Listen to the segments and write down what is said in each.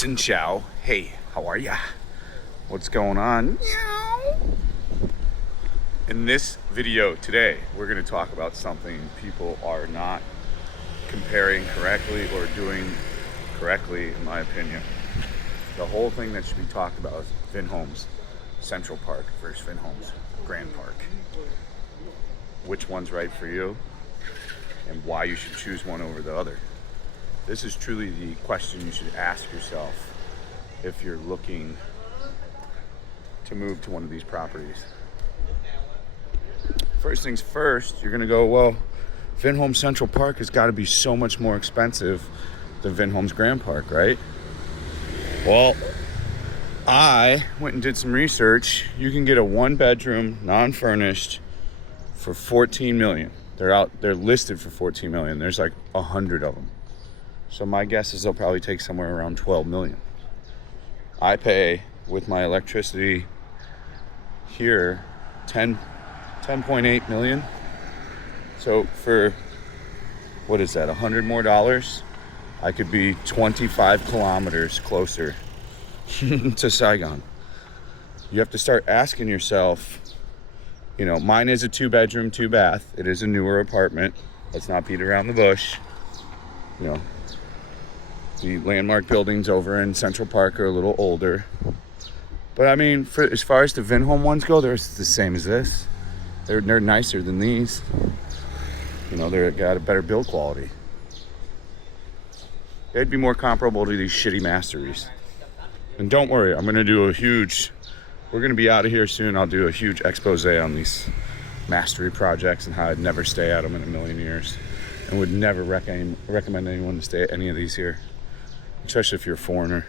Sin Chow. Hey, how are ya? What's going on? Meow. In this video today, we're going to talk about something people are not comparing correctly or doing correctly, in my opinion. The whole thing that should be talked about is Vinhomes Central Park versus Vinhomes Grand Park. Which one's right for you and why you should choose one over the other. This is truly the question you should ask yourself if you're looking to move to one of these properties. First things first, you're gonna go, well, Vinhomes Central Park has got to be so much more expensive than Vinhomes Grand Park, right? Well, I went and did some research. You can get a one-bedroom, non-furnished for $14 million. They're listed for $14 million. There's like 100 of them. So my guess is they'll probably take somewhere around $12 million. I pay with my electricity here 10.8 million. So for, what is that, $100 more, I could be 25 kilometers closer to Saigon. You have to start asking yourself, you know, mine is a 2-bedroom, 2-bath. It is a newer apartment. Let's not beat around the bush. You know, the landmark buildings over in Central Park are a little older. But I mean, as far as the Vinhomes ones go, they're the same as this. They're nicer than these. You know, they've got a better build quality. They'd be more comparable to these shitty masteries. And don't worry, we're going to be out of here soon. I'll do a huge expose on these mastery projects and how I'd never stay at them in a million years. And would never recommend anyone to stay at any of these here, especially if you're a foreigner.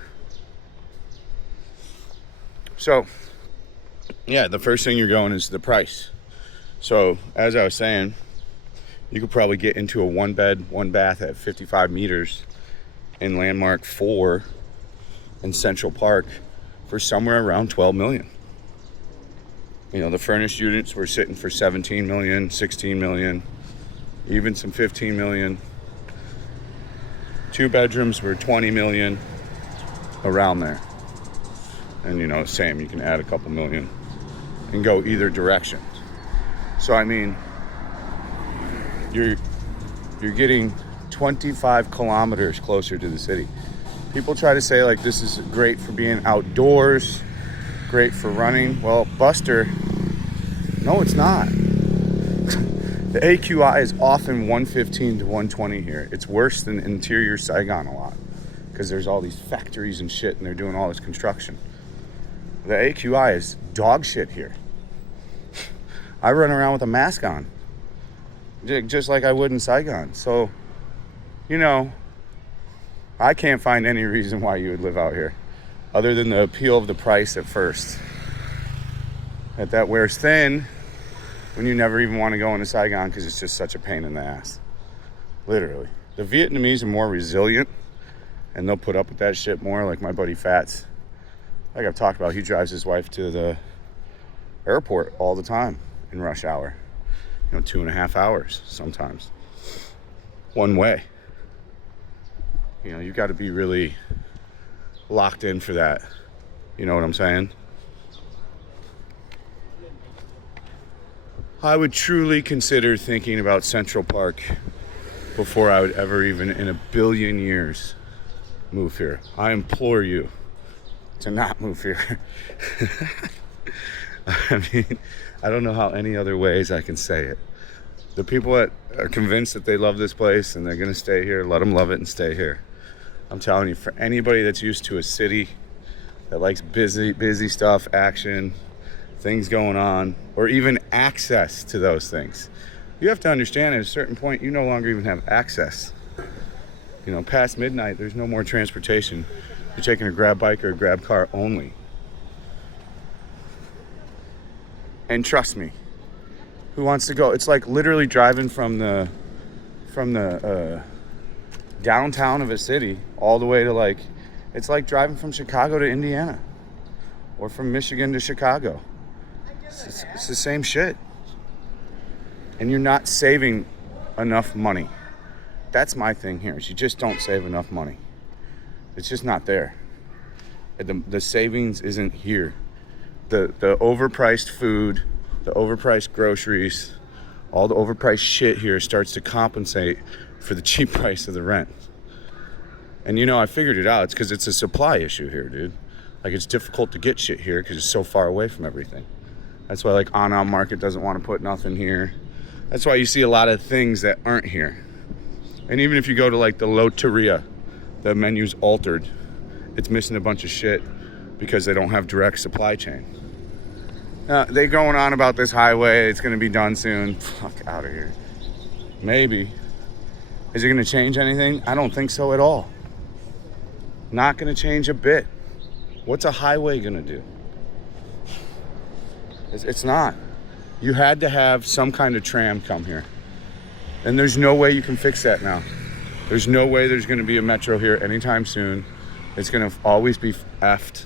So, yeah, the first thing you're going is the price. So, as I was saying, you could probably get into a 1-bed, 1-bath at 55 meters in Landmark 4 in Central Park for somewhere around 12 million. You know, the furnished units were sitting for 17 million, 16 million, even some 15 million. 2 bedrooms were 20 million, around there. And you know, same, you can add a couple million and go either direction. So I mean, you're getting 25 kilometers closer to the city. People try to say like this is great for being outdoors, great for running. Well, Buster, no, it's not. The AQI is often 115 to 120 here. It's worse than interior Saigon a lot because there's all these factories and shit and they're doing all this construction. The AQI is dog shit here. I run around with a mask on, just like I would in Saigon. So, you know, I can't find any reason why you would live out here other than the appeal of the price at first. That wears thin when you never even want to go into Saigon because it's just such a pain in the ass. Literally. The Vietnamese are more resilient and they'll put up with that shit more, like my buddy Fats. Like I've talked about, he drives his wife to the airport all the time in rush hour. You know, 2.5 hours sometimes. One way. You know, you got to be really locked in for that. You know what I'm saying? I would truly consider thinking about Central Park before I would ever even in a billion years move here. I implore you to not move here. I mean, I don't know how any other ways I can say it. The people that are convinced that they love this place and they're going to stay here, let them love it and stay here. I'm telling you, for anybody that's used to a city that likes busy stuff, action, things going on, or even access to those things, you have to understand at a certain point, you no longer even have access. You know, past midnight, there's no more transportation. You're taking a grab bike or a grab car only. And trust me, who wants to go? It's like literally driving from the downtown of a city all the way to like, it's like driving from Chicago to Indiana or from Michigan to Chicago. It's the same shit. And you're not saving enough money. That's my thing here, is you just don't save enough money. It's just not there. The savings isn't here. The overpriced food, the overpriced groceries, all the overpriced shit here starts to compensate for the cheap price of the rent. And you know, I figured it out. It's because it's a supply issue here, dude. Like, it's difficult to get shit here because it's so far away from everything. That's why, like, On Market doesn't want to put nothing here. That's why you see a lot of things that aren't here. And even if you go to, like, the Loteria, the menu's altered. It's missing a bunch of shit because they don't have direct supply chain. They going on about this highway. It's going to be done soon. Fuck out of here. Maybe. Is it going to change anything? I don't think so at all. Not going to change a bit. What's a highway going to do? It's not. You had to have some kind of tram come here. And there's no way you can fix that now. There's no way there's going to be a metro here anytime soon. It's going to always be effed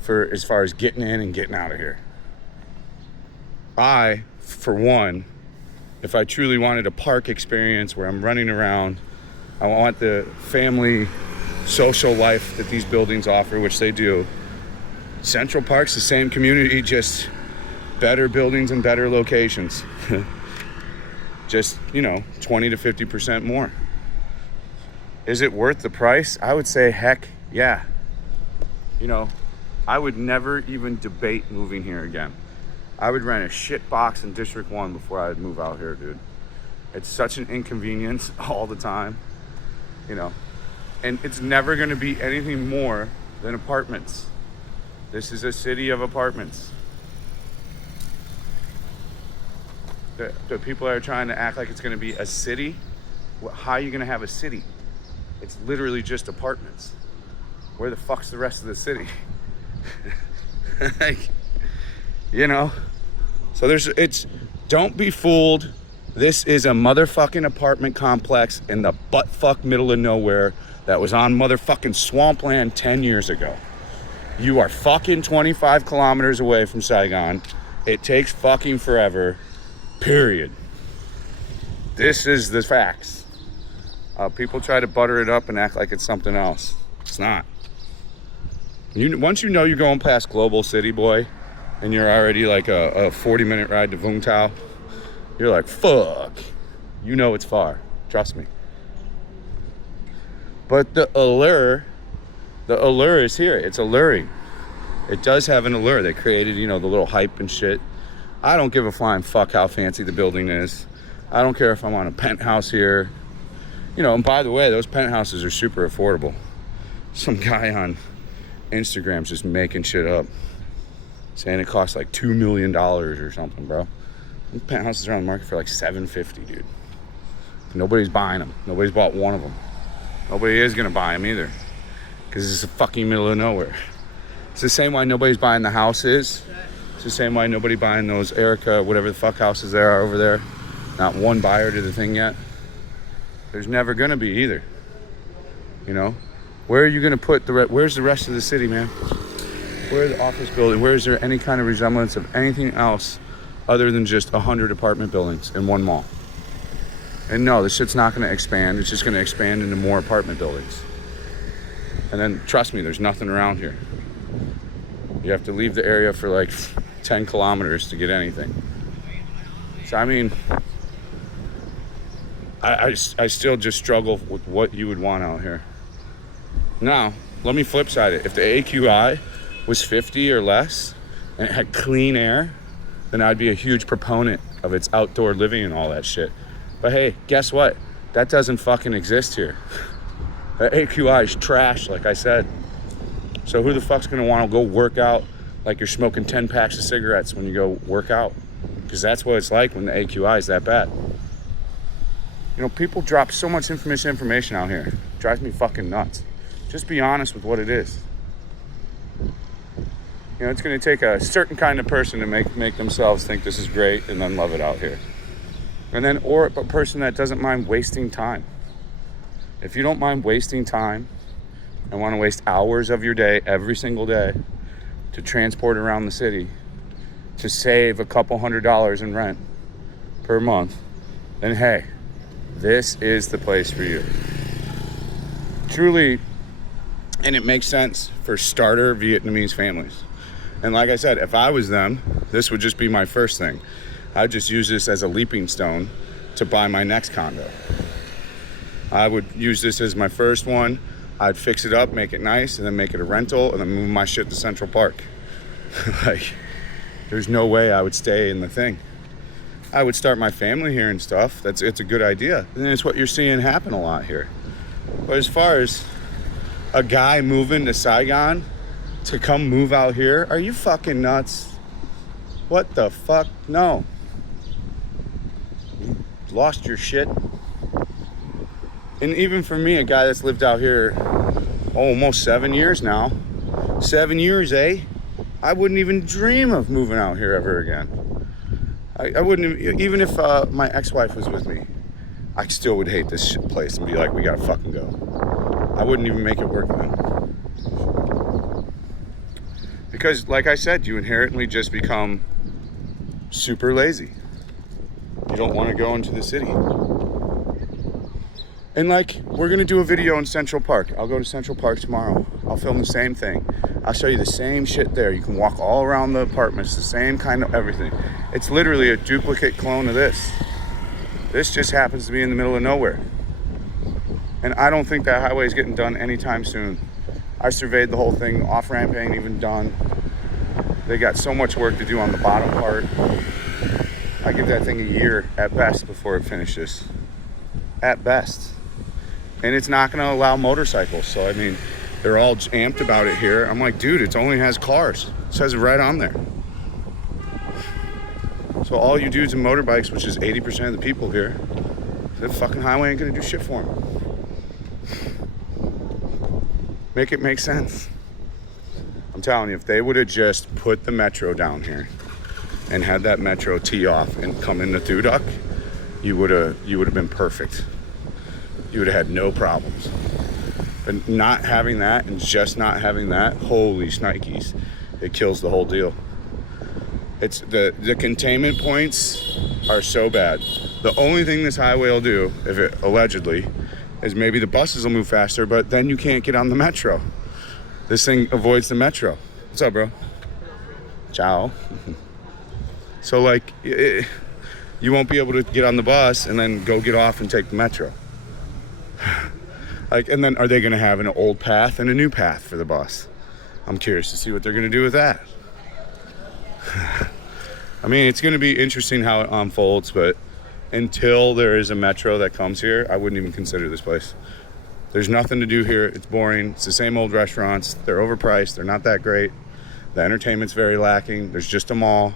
for as far as getting in and getting out of here. I, for one, if I truly wanted a park experience where I'm running around, I want the family social life that these buildings offer, which they do. Central Park's the same community, just better buildings and better locations. Just, 20 to 50% more. Is it worth the price? I would say, heck, yeah. I would never even debate moving here again. I would rent a shit box in District 1 before I would move out here, dude. It's such an inconvenience all the time, And it's never going to be anything more than apartments. This is a city of apartments. The people are trying to act like it's going to be a city. How are you going to have a city? It's literally just apartments. Where the fuck's the rest of the city? So don't be fooled. This is a motherfucking apartment complex in the buttfuck middle of nowhere that was on motherfucking swampland 10 years ago. You are fucking 25 kilometers away from Saigon. It takes fucking forever. Period. This is the facts. People try to butter it up and act like it's something else. It's not. Once you're going past Global City, boy, and you're already like a 40-minute ride to Vung Tau, you're like, fuck. It's far. Trust me. But the allure is here. It's alluring. It does have an allure. They created, the little hype and shit. I don't give a flying fuck how fancy the building is. I don't care if I'm on a penthouse here. And by the way, those penthouses are super affordable. Some guy on Instagram's just making shit up, saying it costs like $2 million or something, bro. Those penthouses are on the market for like $750, dude. Nobody's buying them. Nobody's bought one of them. Nobody is gonna buy them either, because it's the fucking middle of nowhere. It's the same why nobody's buying the houses. It's the same why nobody buying those Erica, whatever the fuck houses there are over there. Not one buyer to the thing yet. There's never gonna be either. Where are you gonna put where's the rest of the city, man? Where are the office buildings? Where is there any kind of resemblance of anything else other than just 100 apartment buildings in one mall? And no, this shit's not gonna expand. It's just gonna expand into more apartment buildings. And then, trust me, there's nothing around here. You have to leave the area for like 10 kilometers to get anything. So, I still just struggle with what you would want out here. Now, let me flip side it. If the AQI was 50 or less and it had clean air, then I'd be a huge proponent of its outdoor living and all that shit. But hey, guess what? That doesn't fucking exist here. The AQI is trash, like I said. So who the fuck's gonna wanna go work out like you're smoking 10 packs of cigarettes when you go work out? Because that's what it's like when the AQI is that bad. People drop so much information out here. It drives me fucking nuts. Just be honest with what it is. It's going to take a certain kind of person to make themselves think this is great and then love it out here. Or a person that doesn't mind wasting time. If you don't mind wasting time and want to waste hours of your day every single day to transport around the city to save a couple $100 in rent per month, then hey, this is the place for you. Truly, And it makes sense for starter Vietnamese families. And like I said, if I was them, this would just be my first thing. I'd just use this as a leaping stone to buy my next condo. I would use this as my first one. I'd fix it up, make it nice, and then make it a rental, and then move my shit to Central Park. Like, there's no way I would stay in the thing. I would start my family here and stuff. It's a good idea. And it's what you're seeing happen a lot here. But as far as a guy moving to Saigon to come move out here, are you fucking nuts? What the fuck? No. You lost your shit. And even for me, a guy that's lived out here almost 7 years now. 7 years, eh? I wouldn't even dream of moving out here ever again. I wouldn't, even if my ex-wife was with me, I still would hate this place and be like, we gotta fucking go. I wouldn't even make it work then. Because, like I said, you inherently just become super lazy. You don't want to go into the city. And like, we're gonna do a video in Central Park. I'll go to Central Park tomorrow. I'll film the same thing. I'll show you the same shit there. You can walk all around the apartments, the same kind of everything. It's literally a duplicate clone of this. This just happens to be in the middle of nowhere. And I don't think that highway is getting done anytime soon. I surveyed the whole thing. Off-ramp ain't even done. They got so much work to do on the bottom part. I give that thing a year at best before it finishes. At best. And it's not going to allow motorcycles. So, I mean, they're all amped about it here. I'm like, dude, it only has cars. It says it right on there. So all you dudes and motorbikes, which is 80% of the people here, that fucking highway ain't going to do shit for them. Make it make sense. I'm telling you, if they would have just put the metro down here and had that metro tee off and come into Thuduc, you would have been perfect. You would have had no problems. But not having that and just not having that, holy shnikes, it kills the whole deal. It's the containment points are so bad. The only thing this highway will do, if it allegedly, is maybe the buses will move faster, but then you can't get on the metro. This thing avoids the metro. What's up, bro? Ciao. So like, you won't be able to get on the bus and then go get off and take the metro. Like, and then are they gonna have an old path and a new path for the bus? I'm curious to see what they're gonna do with that. I mean, it's gonna be interesting how it unfolds, but until there is a metro that comes here, I wouldn't even consider this place. There's nothing to do here. It's boring. It's the same old restaurants. They're overpriced. They're not that great. The entertainment's very lacking. There's just a mall.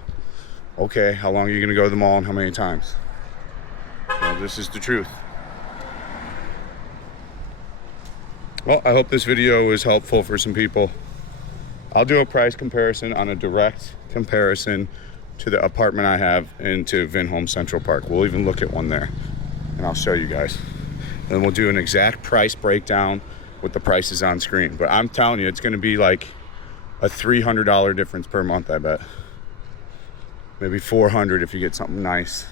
Okay, how long are you gonna go to the mall and how many times? Well, this is the truth. Well, I hope this video was helpful for some people. I'll do a price comparison on a direct comparison to the apartment I have into Vinhomes Central Park. We'll even look at one there and I'll show you guys. And then we'll do an exact price breakdown with the prices on screen. But I'm telling you, it's gonna be like a $300 difference per month, I bet. Maybe $400 if you get something nice.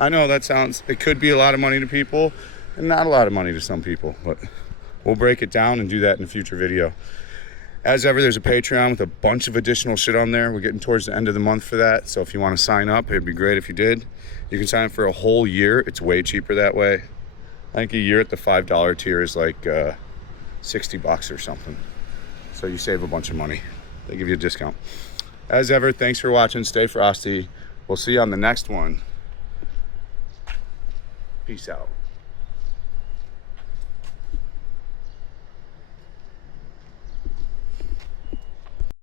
I know it could be a lot of money to people and not a lot of money to some people, but we'll break it down and do that in a future video. As ever, there's a Patreon with a bunch of additional shit on there. We're getting towards the end of the month for that. So if you want to sign up, it'd be great if you did. You can sign up for a whole year. It's way cheaper that way. I think a year at the $5 tier is like $60 or something. So you save a bunch of money. They give you a discount. As ever, thanks for watching. Stay frosty. We'll see you on the next one. Peace out.